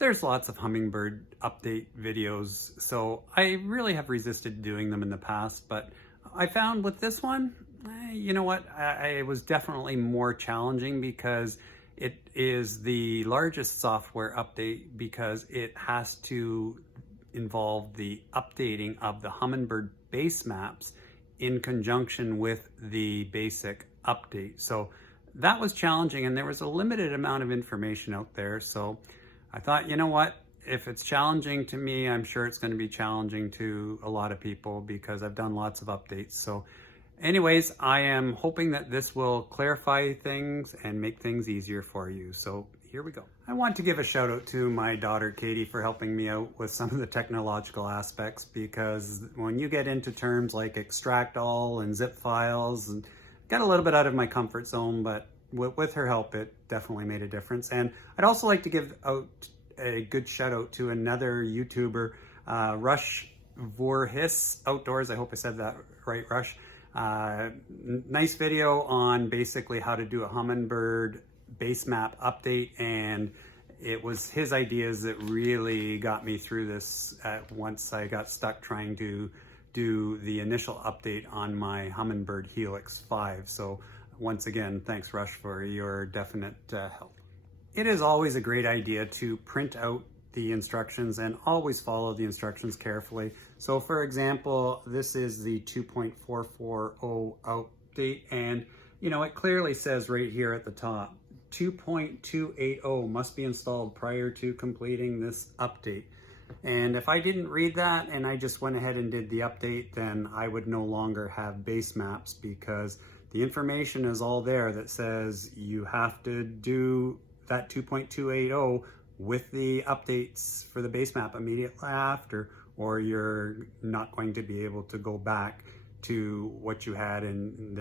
There's lots of Humminbird update videos, so I really have resisted doing them in the past, but I found with this one, you know what, it was definitely more challenging because it is the largest software update because it has to involve the updating of the Humminbird basemaps in conjunction with the basic update. So that was challenging, and there was a limited amount of information out there. So I thought, you know what, if it's challenging to me, I'm sure it's going to be challenging to a lot of people because I've done lots of updates. So anyways, I am hoping that this will clarify things and make things easier for you. So here we go. I want to give a shout out to my daughter Katie for helping me out with some of the technological aspects, because when you get into terms like extract all and zip files, and got a little bit out of my comfort zone, but with her help, it definitely made a difference. And I'd also like to give out a good shout out to another YouTuber, Rush Vorhis Outdoors. I hope I said that right, Rush. Nice video on basically how to do a Humminbird basemap update, and it was his ideas that really got me through this once I got stuck trying to do the initial update on my Humminbird Helix 5. So once again, thanks Rush for your definite help. It is always a great idea to print out the instructions and always follow the instructions carefully. So for example, this is the 2.440 update, and you know, it clearly says right here at the top, 2.280 must be installed prior to completing this update. And if I didn't read that and I just went ahead and did the update, then I would no longer have base maps, because the information is all there that says you have to do that 2.280 with the updates for the base map immediately after, or you're not going to be able to go back to what you had, and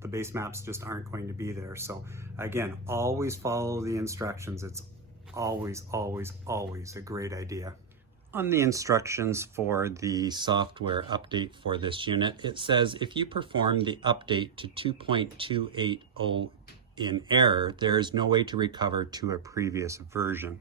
the base maps just aren't going to be there. So again, always follow the instructions. It's always, always, always a great idea. On the instructions for the software update for this unit, it says if you perform the update to 2.280 in error, there is no way to recover to a previous version.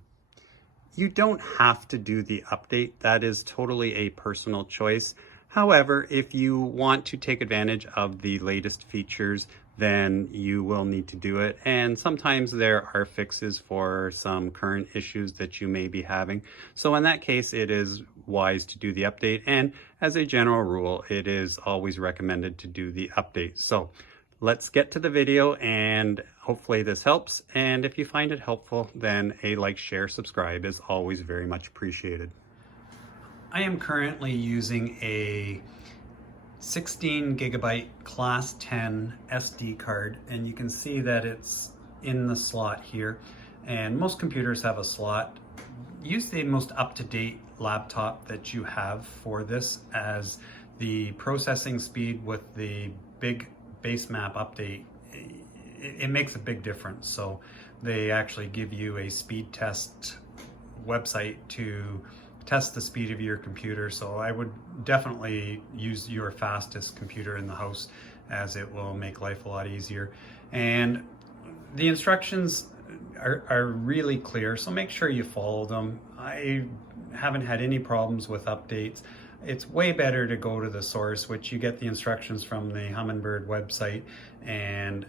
You don't have to do the update. That is totally a personal choice. However, if you want to take advantage of the latest features, then you will need to do it. And sometimes there are fixes for some current issues that you may be having. So in that case, it is wise to do the update. And as a general rule, it is always recommended to do the update. So let's get to the video, and hopefully this helps. And if you find it helpful, then a like, share, subscribe is always very much appreciated. I am currently using a 16 gigabyte class 10 SD card, and you can see that it's in the slot here, and most computers have a slot. Use the most up-to-date laptop that you have for this, as the processing speed with the big basemap update, it makes a big difference. So they actually give you a speed test website to test the speed of your computer. So I would definitely use your fastest computer in the house, as it will make life a lot easier. And the instructions are really clear, so make sure you follow them. I haven't had any problems with updates. It's way better to go to the source, which you get the instructions from the Humminbird website, and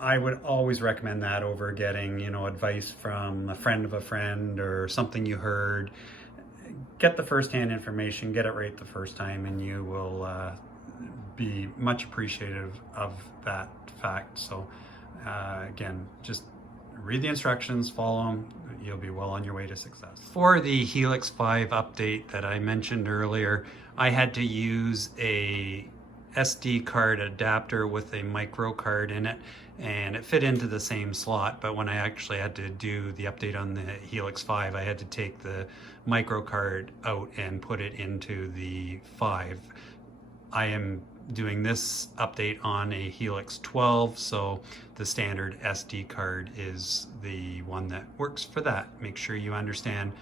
I would always recommend that over getting, you know, advice from a friend or something you heard. Get the first-hand information, get it right the first time, and you will be much appreciative of that fact. So again, just read the instructions, follow them, you'll be well on your way to success. For the Helix 5 update that I mentioned earlier, I had to use a SD card adapter with a micro card in it, and it fit into the same slot. But when I actually had to do the update on the Helix 5, I had to take the micro card out and put it into the 5. I am doing this update on a Helix 12, so the standard SD card is the one that works for that. Make sure you understand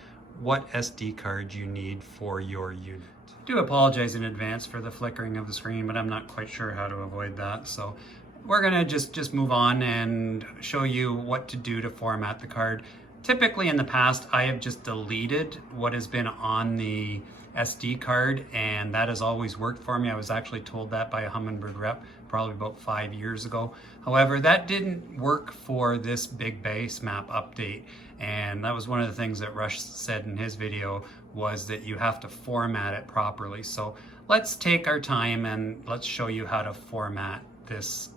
what SD card you need for your unit. I do apologize in advance for the flickering of the screen, but I'm not quite sure how to avoid that. So we're gonna just move on and show you what to do to format the card. typically in the past, I have just deleted what has been on the SD card, and that has always worked for me. I was actually told that by a Humminbird rep probably about 5 years ago. However, that didn't work for this big Basemap update, and that was one of the things that Rush said in his video, was that you have to format it properly. So let's take our time and let's show you how to format this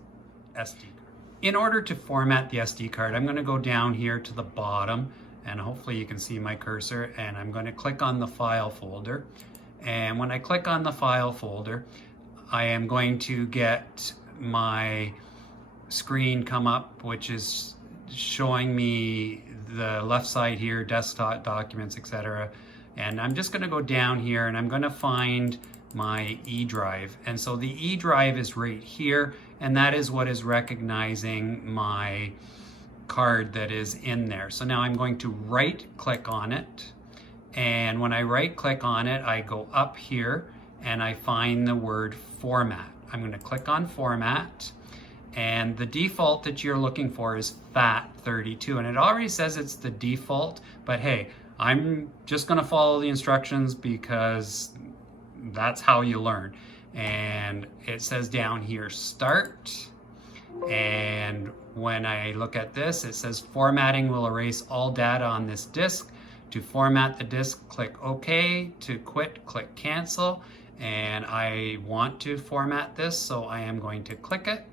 SD card. In order to format the SD card, I'm going to go down here to the bottom, and hopefully you can see my cursor, and I'm going to click on the file folder. And when I click on the file folder, I am going to get my screen come up, which is showing me the left side here, desktop, documents, etc. And I'm just going to go down here and I'm going to find my E drive. And so the E drive is right here, and that is what is recognizing my card that is in there. So now I'm going to right click on it, and when I right click on it, I go up here and I find the word format. I'm going to click on format, and the default that you're looking for is FAT32, and it already says it's the default, but hey, I'm just going to follow the instructions because that's how you learn. And it says down here start, and when I look at this, it says formatting will erase all data on this disk. To format the disk, click OK. To quit, click cancel. And I want to format this, so I am going to click it.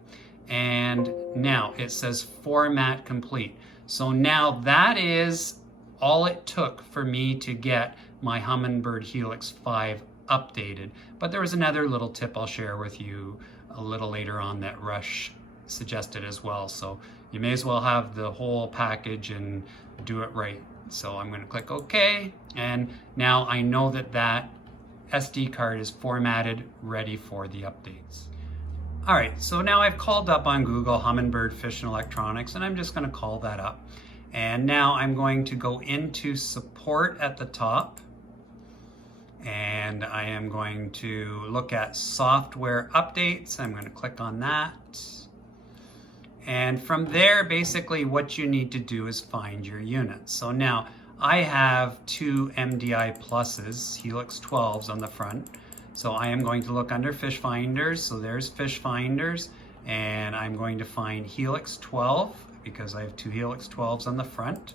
And now it says format complete. So now that is all it took for me to get my Humminbird Helix 5 updated. But there was another little tip I'll share with you a little later on that Rush suggested as well. So you may as well have the whole package and do it right. So I'm going to click OK, and now I know that that SD card is formatted, ready for the updates. All right, so now I've called up on Google Humminbird Fish and Electronics, and I'm just going to call that up. And now I'm going to go into support at the top, and I am going to look at software updates. I'm going to click on that. And from there, basically what you need to do is find your units. So now I have two MDI pluses, Helix 12s on the front. So I am going to look under fish finders. So there's fish finders, and I'm going to find Helix 12 because I have two Helix 12s on the front.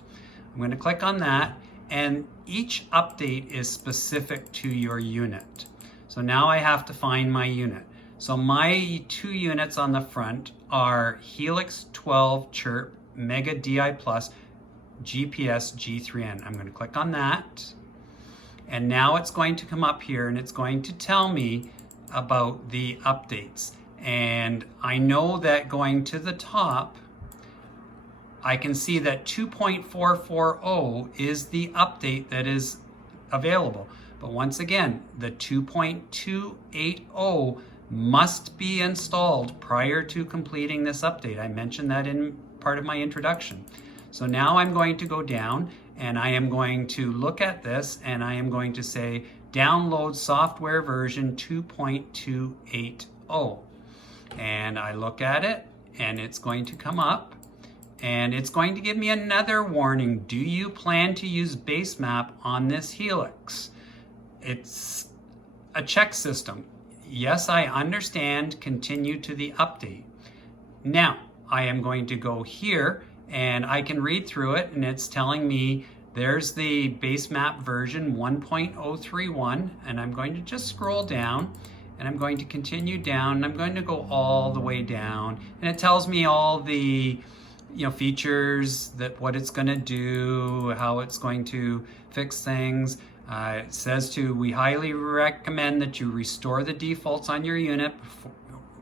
I'm going to click on that, and each update is specific to your unit. So now I have to find my unit. So my two units on the front are Helix 12 Chirp Mega DI Plus GPS G3N. I'm going to click on that, and now it's going to come up here and it's going to tell me about the updates. And I know that going to the top, I can see that 2.440 is the update that is available. But once again, the 2.280 must be installed prior to completing this update. I mentioned that in part of my introduction. So now I'm going to go down and I am going to look at this, and I am going to say download software version 2.280. And I look at it and it's going to come up, and it's going to give me another warning. Do you plan to use Basemap on this Helix? It's a check system. Yes, I understand, continue to the update. Now, I am going to go here and I can read through it, and it's telling me there's the Basemap version 1.031, and I'm going to just scroll down and I'm going to continue down, and I'm going to go all the way down, and it tells me all the features, that what it's going to do, how it's going to fix things. It says we highly recommend that you restore the defaults on your unit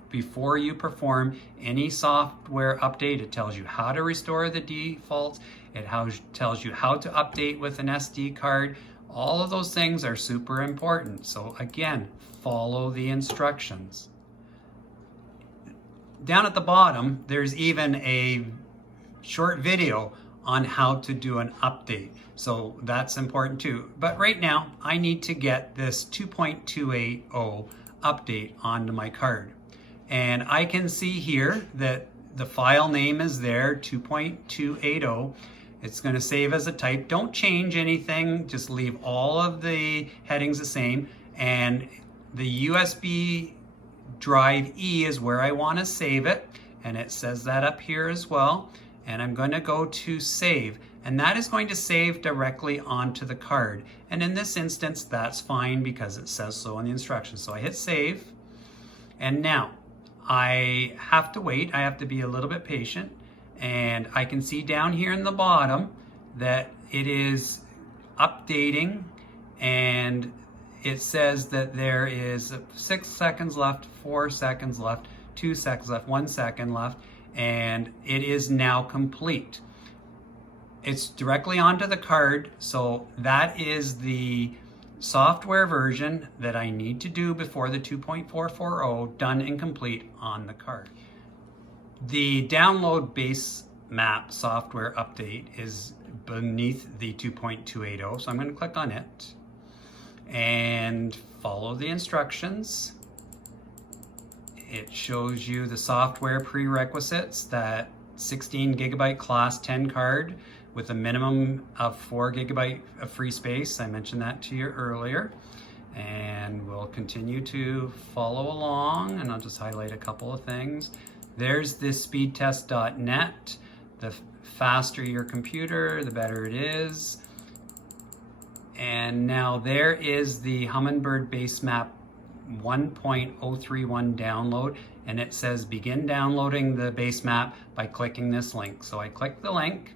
before you perform any software update. It tells you how to restore the defaults. It tells you how to update with an SD card. All of those things are super important. So again, follow the instructions. Down at the bottom, there's even a short video on how to do an update. So that's important too. But right now, I need to get this 2.280 update onto my card. And I can see here that the file name is there, 2.280. It's going to save as a type. Don't change anything, just leave all of the headings the same. And the USB drive E is where I want to save it, and it says that up here as well. And I'm going to go to save, and that is going to save directly onto the card. And in this instance, that's fine because it says so in the instructions. So I hit save, and now I have to wait. I have to be a little bit patient, and I can see down here in the bottom that it is updating, and it says that there is 6 seconds left, 4 seconds left, 2 seconds left, 1 second left, and it is now complete. It's directly onto the card, so that is the software version that I need to do before the 2.440 done and complete on the card. The download Basemap software update is beneath the 2.280, so I'm going to click on it and follow the instructions. It shows you the software prerequisites, that 16 gigabyte class 10 card with a minimum of 4 gigabyte of free space. I mentioned that to you earlier. And we'll continue to follow along, and I'll just highlight a couple of things. There's this speedtest.net. The faster your computer, the better it is. And now there is the Humminbird Basemap 1.031 download, and it says begin downloading the Basemap by clicking this link. So I click the link.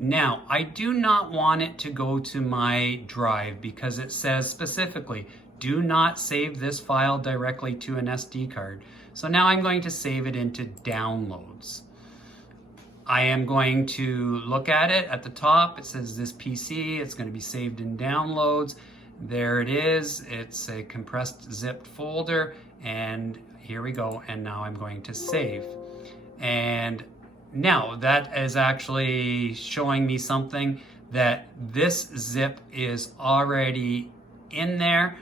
Now, I do not want it to go to my drive because it says specifically, do not save this file directly to an SD card. So now I'm going to save it into downloads. I am going to look at it at the top. It says this PC, it's going to be saved in downloads. There it is. It's a compressed zipped folder, and here we go. And now I'm going to save. And now that is actually showing me something that this zip is already in there.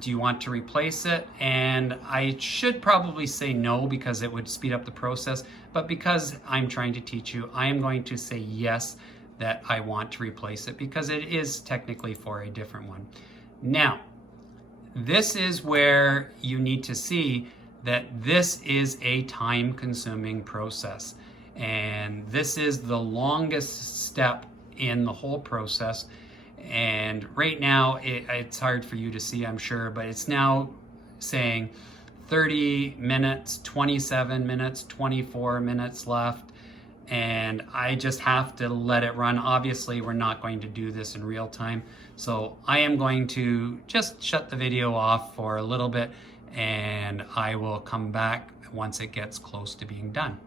Do you want to replace it? And I should probably say no because it would speed up the process. But because I'm trying to teach you, I am going to say yes, that I want to replace it because it is technically for a different one. Now, this is where you need to see that this is a time-consuming process. And this is the longest step in the whole process. And right now, it's hard for you to see, I'm sure, but it's now saying 30 minutes, 27 minutes, 24 minutes left. And I just have to let it run. Obviously, we're not going to do this in real time. So I am going to just shut the video off for a little bit, and I will come back once it gets close to being done.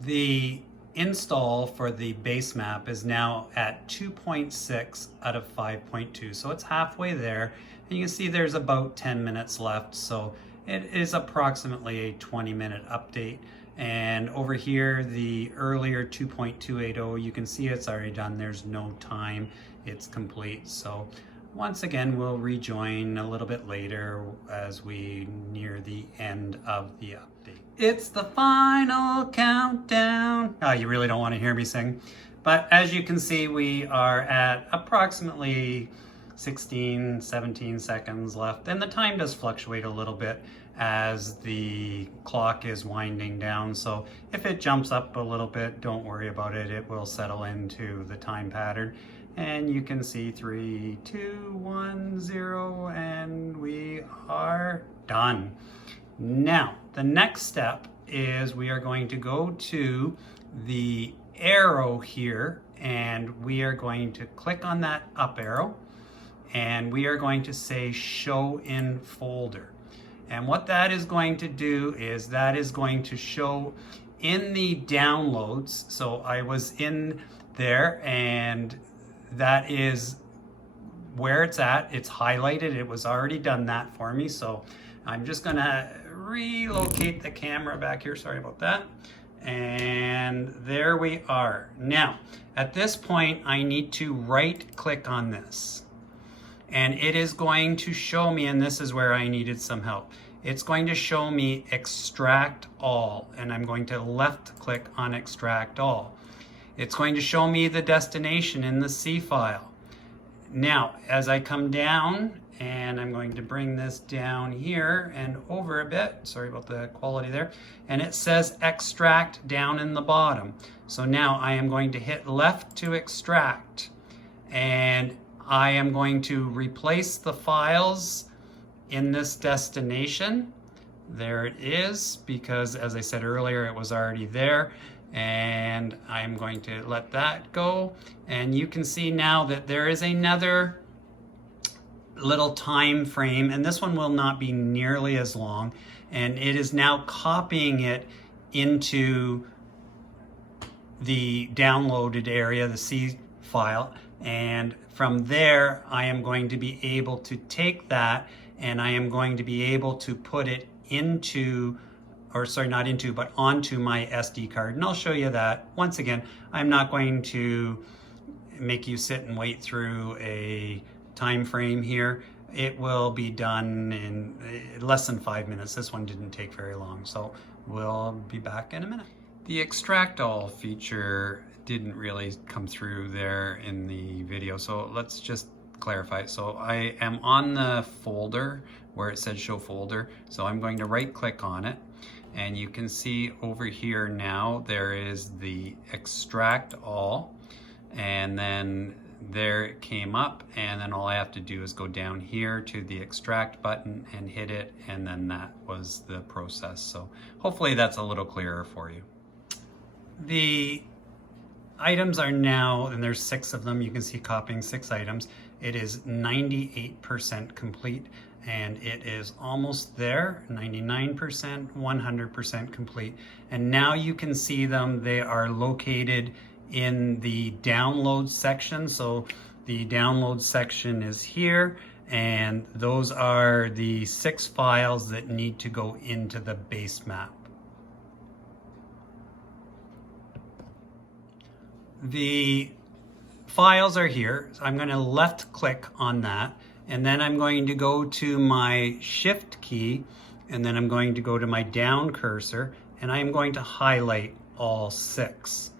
The install for the Basemap is now at 2.6 out of 5.2. So it's halfway there. And you can see there's about 10 minutes left. So it is approximately a 20-minute update. And over here, the earlier 2.280, you can see it's already done. There's no time. It's complete. So once again, we'll rejoin a little bit later as we near the end of the update. It's the final countdown. Oh, you really don't want to hear me sing. But as you can see, we are at approximately 16, 17 seconds left. And the time does fluctuate a little bit as the clock is winding down. So if it jumps up a little bit, don't worry about it. It will settle into the time pattern. And you can see 3, 2, 1, 0, and we are done. Now, the next step is we are going to go to the arrow here, and we are going to click on that up arrow, and we are going to say show in folder. And what that is going to do is that is going to show in the downloads. So I was in there, and that is where it's at. It's highlighted. It was already done that for me. So I'm just gonna relocate the camera back here. Sorry about that. And there we are. Now, at this point, I need to right click on this. And it is going to show me, and this is where I needed some help. it's going to show me extract all, and I'm going to left click on extract all. It's going to show me the destination in the C file. Now, as I come down, and I'm going to bring this down here and over a bit, sorry about the quality there, and it says extract down in the bottom. So now I am going to hit left to extract, and I am going to replace the files in this destination. There it is, because as I said earlier, it was already there, and I'm going to let that go. And you can see now that there is another little time frame, and this one will not be nearly as long, and it is now copying it into the downloaded area, the C file, and from there I am going to be able to take that and I am going to be able to put it into, or sorry, not into, but onto my SD card. And I'll show you that. Once again, I'm not going to make you sit and wait through a time frame here. It will be done in less than 5 minutes. This one didn't take very long, so we'll be back in a minute. The extract all feature didn't really come through there in the video, so let's just clarify. So I am on the folder where it said show folder, so I'm going to right click on it, and you can see over here now there is the extract all, and then there it came up, and then all I have to do is go down here to the extract button and hit it, and then that was the process. So hopefully that's a little clearer for you. The items are now, and there's 6 of them, you can see copying 6 items. It is 98% complete, and it is almost there, 99%, 100% complete. And now you can see them, they are located in the download section. So the download section is here, and those are the 6 files that need to go into the base map. The files are here. So I'm going to left click on that, and then I'm going to go to my shift key, and then I'm going to go to my down cursor, and I'm going to highlight all 6.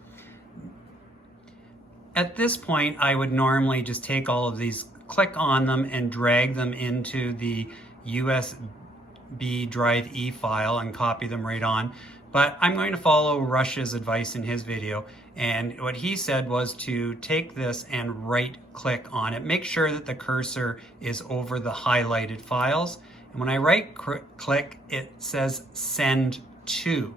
At this point, I would normally just take all of these, click on them, and drag them into the USB drive E file and copy them right on. But I'm going to follow Rush's advice in his video, and what he said was to take this and right click on it. Make sure that the cursor is over the highlighted files, and when I right click, it says send to.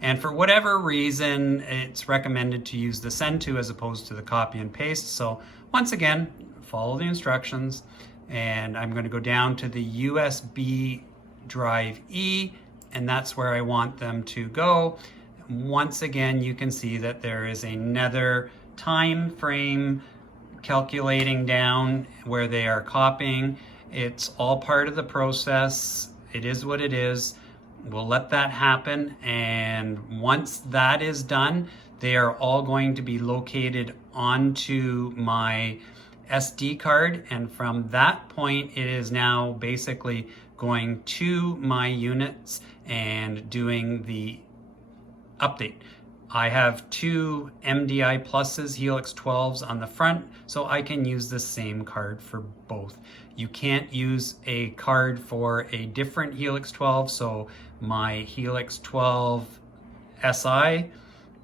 And for whatever reason, it's recommended to use the send to as opposed to the copy and paste. So once again, follow the instructions, and I'm going to go down to the USB drive E, and that's where I want them to go. Once again, you can see that there is another time frame calculating down where they are copying. It's all part of the process. It is what it is. We'll let that happen, and once that is done, they are all going to be located onto my SD card, and from that point it is now basically going to my units and doing the update. I have 2 MDI pluses, Helix 12s on the front, so I can use the same card for both. You can't use a card for a different Helix 12, so my Helix 12 SI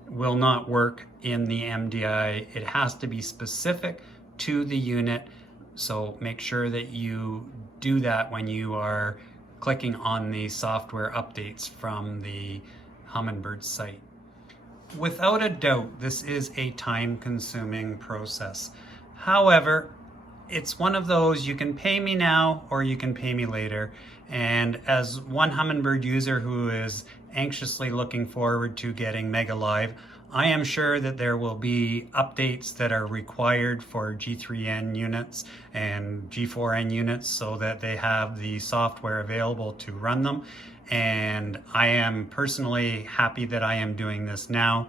will not work in the MDI. It has to be specific to the unit, so make sure that you do that when you are clicking on the software updates from the Humminbird site. Without a doubt, this is a time-consuming process. However, it's one of those, you can pay me now or you can pay me later. And as one Humminbird user who is anxiously looking forward to getting Mega Live, I am sure that there will be updates that are required for G3N units and G4N units so that they have the software available to run them. And I am personally happy that I am doing this now.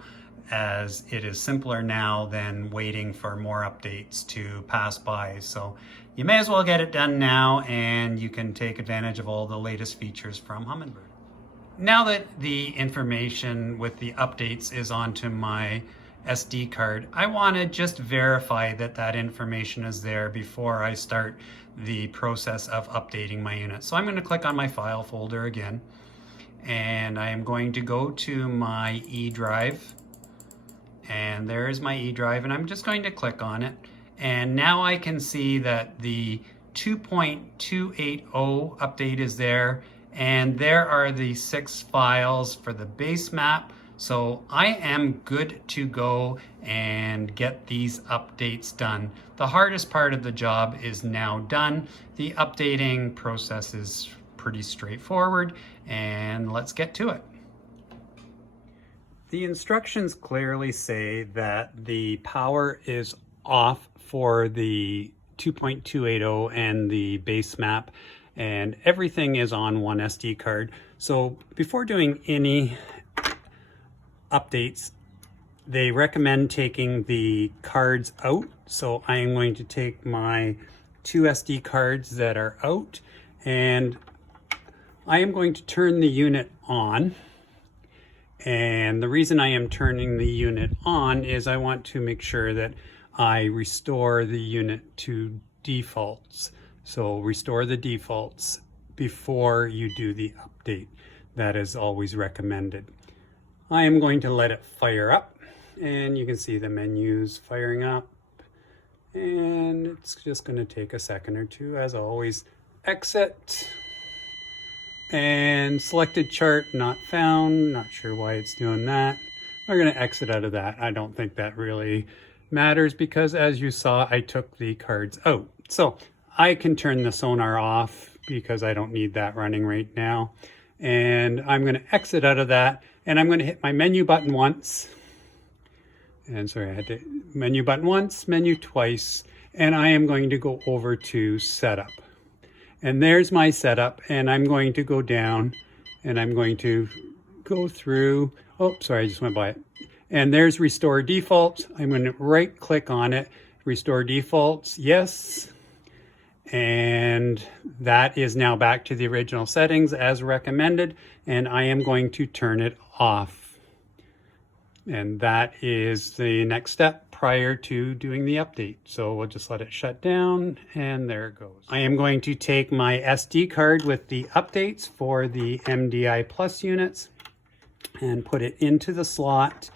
as it is simpler now than waiting for more updates to pass by. So you may as well get it done now, and you can take advantage of all the latest features from Humminbird. Now that the information with the updates is onto my SD card, I want to just verify that that information is there before I start the process of updating my unit. So I'm going to click on my file folder again, and I am going to go to my E drive, and there is my E drive, and I'm just going to click on it. And now I can see that the 2.280 update is there, and there are the 6 files for the base map. So I am good to go and get these updates done. The hardest part of the job is now done. The updating process is pretty straightforward, and let's get to it. The instructions clearly say that the power is off for the 2.280 and the base map, and everything is on one SD card. So before doing any updates, they recommend taking the cards out. So I am going to take my 2 SD cards that are out, and I am going to turn the unit on. And the reason I am turning the unit on is I want to make sure that I restore the unit to defaults. So restore the defaults before you do the update. That is always recommended. I am going to let it fire up, and you can see the menus firing up, and it's just going to take a second or two. As always, exit, and selected chart not found. Not sure why it's doing that. We're going to exit out of that. I don't think that really matters because, as you saw, I took the cards out. So I can turn the sonar off because I don't need that running right now. And I'm going to exit out of that, and I'm going to hit my menu button once. And sorry, I had to menu button once, menu twice, and I am going to go over to setup. And there's my setup, and I'm going to go down, and I'm going to go through. Oh, sorry, I just went by it. And there's restore defaults. I'm going to right click on it, restore defaults, yes. And that is now back to the original settings as recommended, and I am going to turn it off. And that is the next step prior to doing the update. So we'll just let it shut down, and there it goes. I am going to take my SD card with the updates for the MDI Plus units and put it into the slot,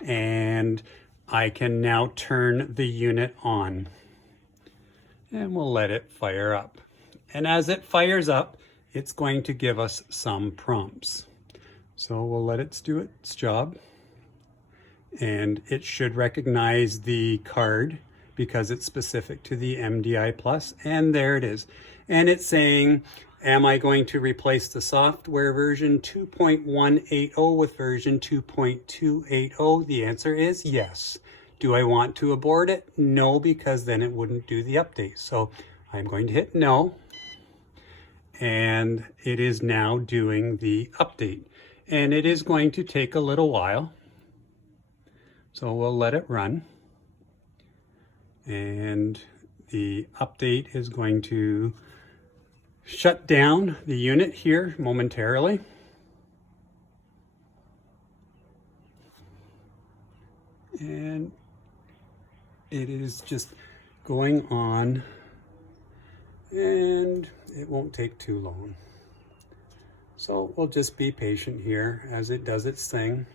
and I can now turn the unit on. And we'll let it fire up. And as it fires up, it's going to give us some prompts. So we'll let it do its job. And it should recognize the card because it's specific to the MDI Plus. And there it is. And it's saying, am I going to replace the software version 2.180 with version 2.280? The answer is yes. Do I want to abort it? No, because then it wouldn't do the update. So I'm going to hit no. And it is now doing the update. And it is going to take a little while. So we'll let it run. And the update is going to shut down the unit here momentarily. And it is just going on, and it won't take too long. So we'll just be patient here as it does its thing.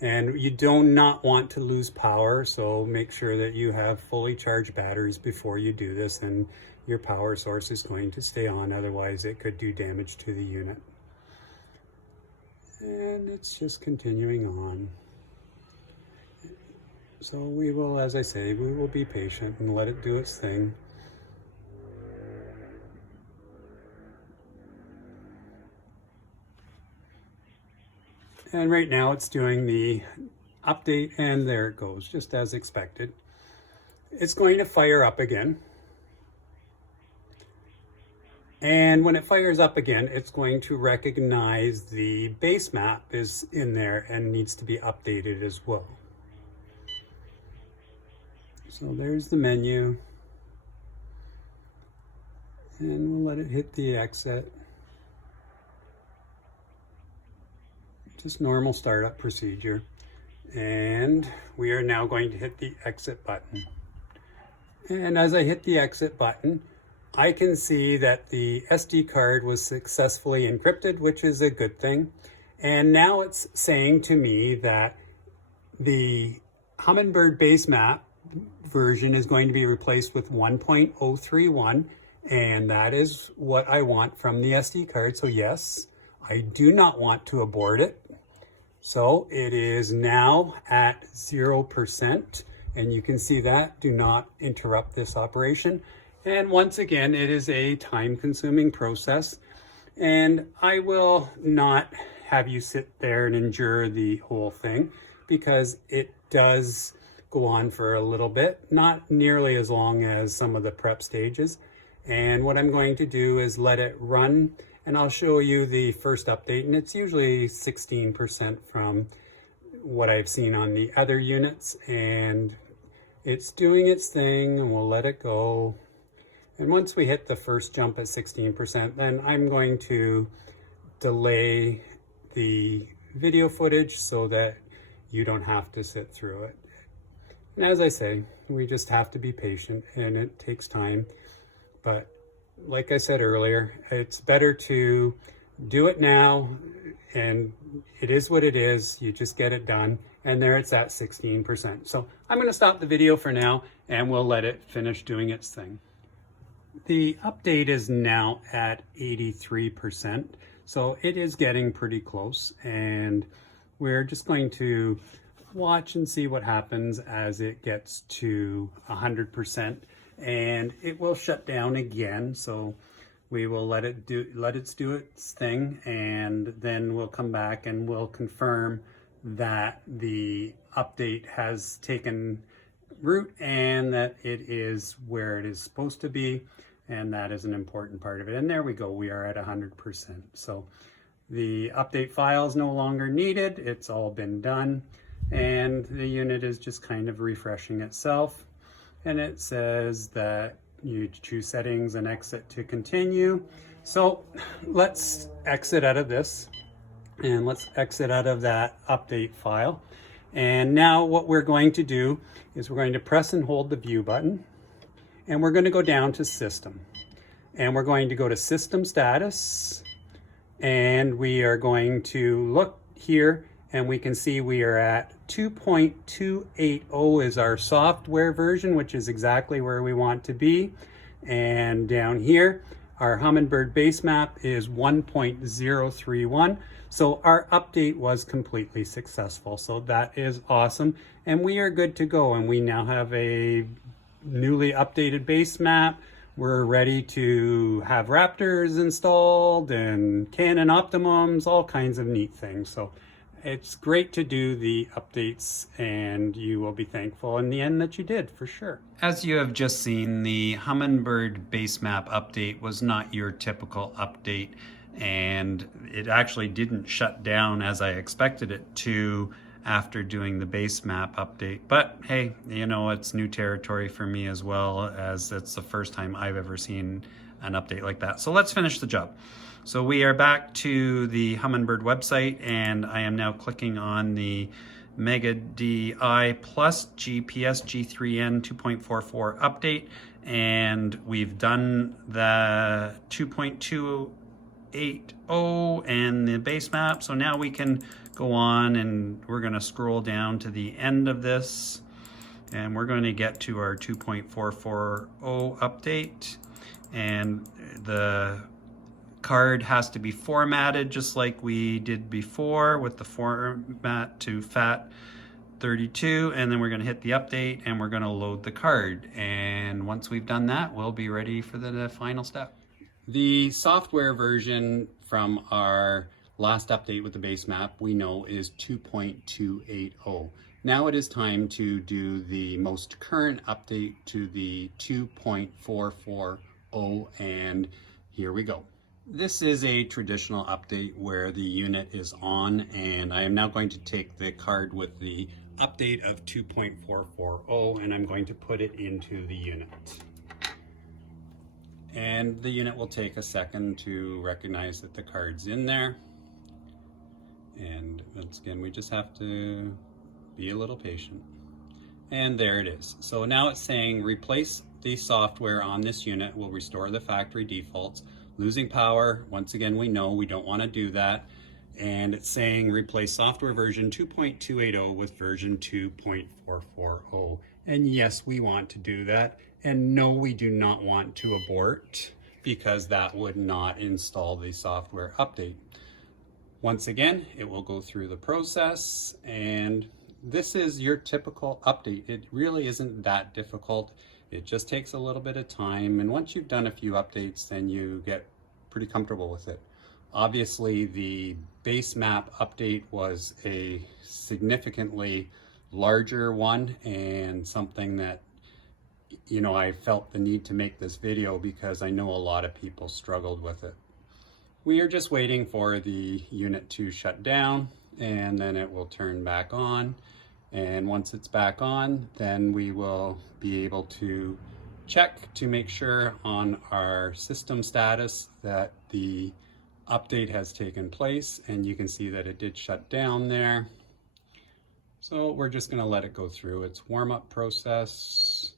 And you do not want to lose power, so make sure that you have fully charged batteries before you do this, and your power source is going to stay on, otherwise it could do damage to the unit. And it's just continuing on. So we will, as I say, we will be patient and let it do its thing. And right now it's doing the update, and there it goes, just as expected. It's going to fire up again. And when it fires up again, it's going to recognize the base map is in there and needs to be updated as well. So there's the menu. And we'll let it hit the exit. Just normal startup procedure. And we are now going to hit the exit button. And as I hit the exit button, I can see that the SD card was successfully encrypted, which is a good thing. And now it's saying to me that the Humminbird Basemap version is going to be replaced with 1.031, and that is what I want from the SD card. So yes, I do not want to abort it. So it is now at 0%, and you can see that. Do not interrupt this operation. And once again, it is a time-consuming process, and I will not have you sit there and endure the whole thing, because it does go on for a little bit, not nearly as long as some of the prep stages. And what I'm going to do is let it run, and I'll show you the first update, and it's usually 16% from what I've seen on the other units, and it's doing its thing, and we'll let it go. And once we hit the first jump at 16%, then I'm going to delay the video footage so that you don't have to sit through it. And as I say, we just have to be patient, and it takes time. But like I said earlier, it's better to do it now, and it is what it is. You just get it done, and there it's at 16%. So I'm going to stop the video for now, and we'll let it finish doing its thing. The update is now at 83%, so it is getting pretty close, and we're just going to watch and see what happens as it gets to 100%, and it will shut down again. So we will let it do its thing, and then we'll come back and we'll confirm that the update has taken root and that it is where it is supposed to be. And that is an important part of it. And there we go, we are at 100%. So the update file is no longer needed. It's all been done. And the unit is just kind of refreshing itself. And it says that you choose settings and exit to continue. So let's exit out of this. And let's exit out of that update file. And now what we're going to do is we're going to press and hold the view button. And we're going to go down to system, and we're going to go to system status, and we are going to look here, and we can see we are at 2.280 is our software version, which is exactly where we want to be. And down here, our Humminbird Basemap is 1.031. So our update was completely successful. So that is awesome. And we are good to go. And we now have a newly updated base map. We're ready to have Raptors installed and Canon Optimums, all kinds of neat things. So it's great to do the updates, and you will be thankful in the end that you did, for sure. As you have just seen, the Humminbird Basemap update was not your typical update, and it actually didn't shut down as I expected it to after doing the base map update. But hey, you know, it's new territory for me as well, as it's the first time I've ever seen an update like that. So let's finish the job. So we are back to the Humminbird website, and I am now clicking on the Mega DI Plus GPS G3N 2.44 update, and we've done the 2.280 and the base map. So now we can go on, and we're going to scroll down to the end of this, and we're going to get to our 2.440 update, and the card has to be formatted just like we did before with the format to FAT32, and then we're going to hit the update, and we're going to load the card. And once we've done that, we'll be ready for the final step. The software version from our last update with the base map, we know, is 2.280. Now it is time to do the most current update to the 2.440, and Here we go. This is a traditional update where the unit is on, and I am now going to take the card with the update of 2.440 and I'm going to put it into the unit. And the unit will take a second to recognize that the card's in there. And once again, we just have to be a little patient. And there it is. So now it's saying replace the software on this unit will restore the factory defaults. Losing power, once again, we know we don't want to do that. And it's saying replace software version 2.280 with version 2.440. And yes, we want to do that. And no, we do not want to abort because that would not install the software update. Once again, it will go through the process, and this is your typical update. It really isn't that difficult. It just takes a little bit of time, and once you've done a few updates, then you get pretty comfortable with it. Obviously, the Basemap update was a significantly larger one, and something that, you know, I felt the need to make this video because I know a lot of people struggled with it. We are just waiting for the unit to shut down, and then it will turn back on. And once it's back on, then we will be able to check to make sure on our system status that the update has taken place. And you can see that it did shut down there. So we're just going to let it go through its warm-up process.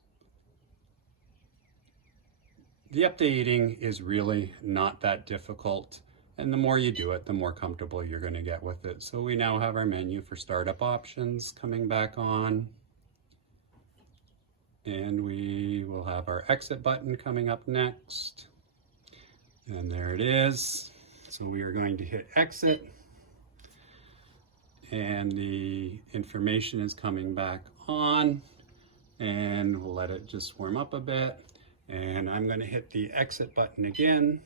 The updating is really not that difficult, and the more you do it, the more comfortable you're going to get with it. So we now have our menu for startup options coming back on, and we will have our exit button coming up next, and there it is. So we are going to hit exit, and the information is coming back on, and we'll let it just warm up a bit. And I'm going to hit the exit button again.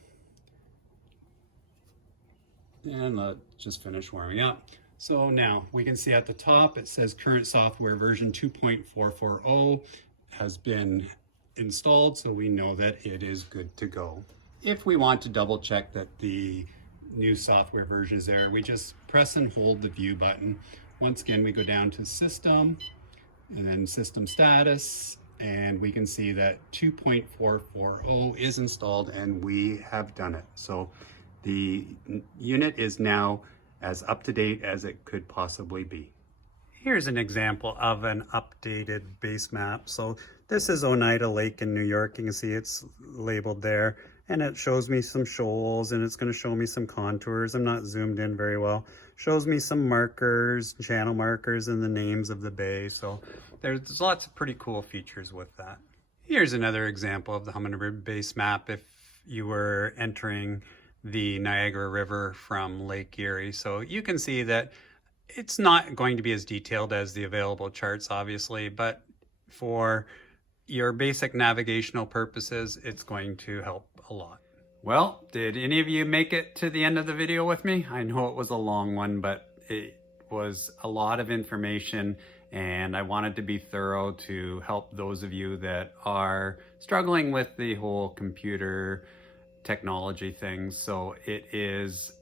And let's just finish warming up. So now we can see at the top, it says current software version 2.440 has been installed. So we know that it is good to go. If we want to double check that the new software version is there, we just press and hold the view button. Once again, we go down to system and then system status. And we can see that 2.440 is installed, and we have done it. So the unit is now as up to date as it could possibly be. Here's an example of an updated base map. So this is Oneida Lake in New York. You can see it's labeled there, and it shows me some shoals, and it's going to show me some contours. I'm not zoomed in very well. Shows me some markers, channel markers, and the names of the bay. So there's lots of pretty cool features with that. Here's another example of the Humminbird base map if you were entering the Niagara River from Lake Erie. So you can see that it's not going to be as detailed as the available charts, obviously, but for your basic navigational purposes, it's going to help a lot. Well, did any of you make it to the end of the video with me? I know it was a long one, but it was a lot of information, and I wanted to be thorough to help those of you that are struggling with the whole computer technology things. So it is,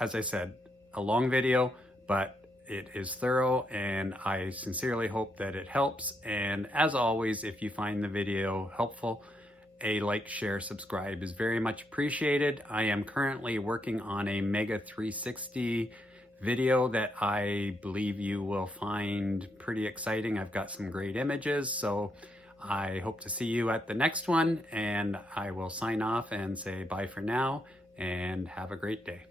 as I said, a long video, but it is thorough, and I sincerely hope that it helps. And as always, if you find the video helpful, a like, share, subscribe is very much appreciated. I am currently working on a Mega 360 video that I believe you will find pretty exciting. I've got some great images, so I hope to see you at the next one, and I will sign off and say bye for now, and have a great day.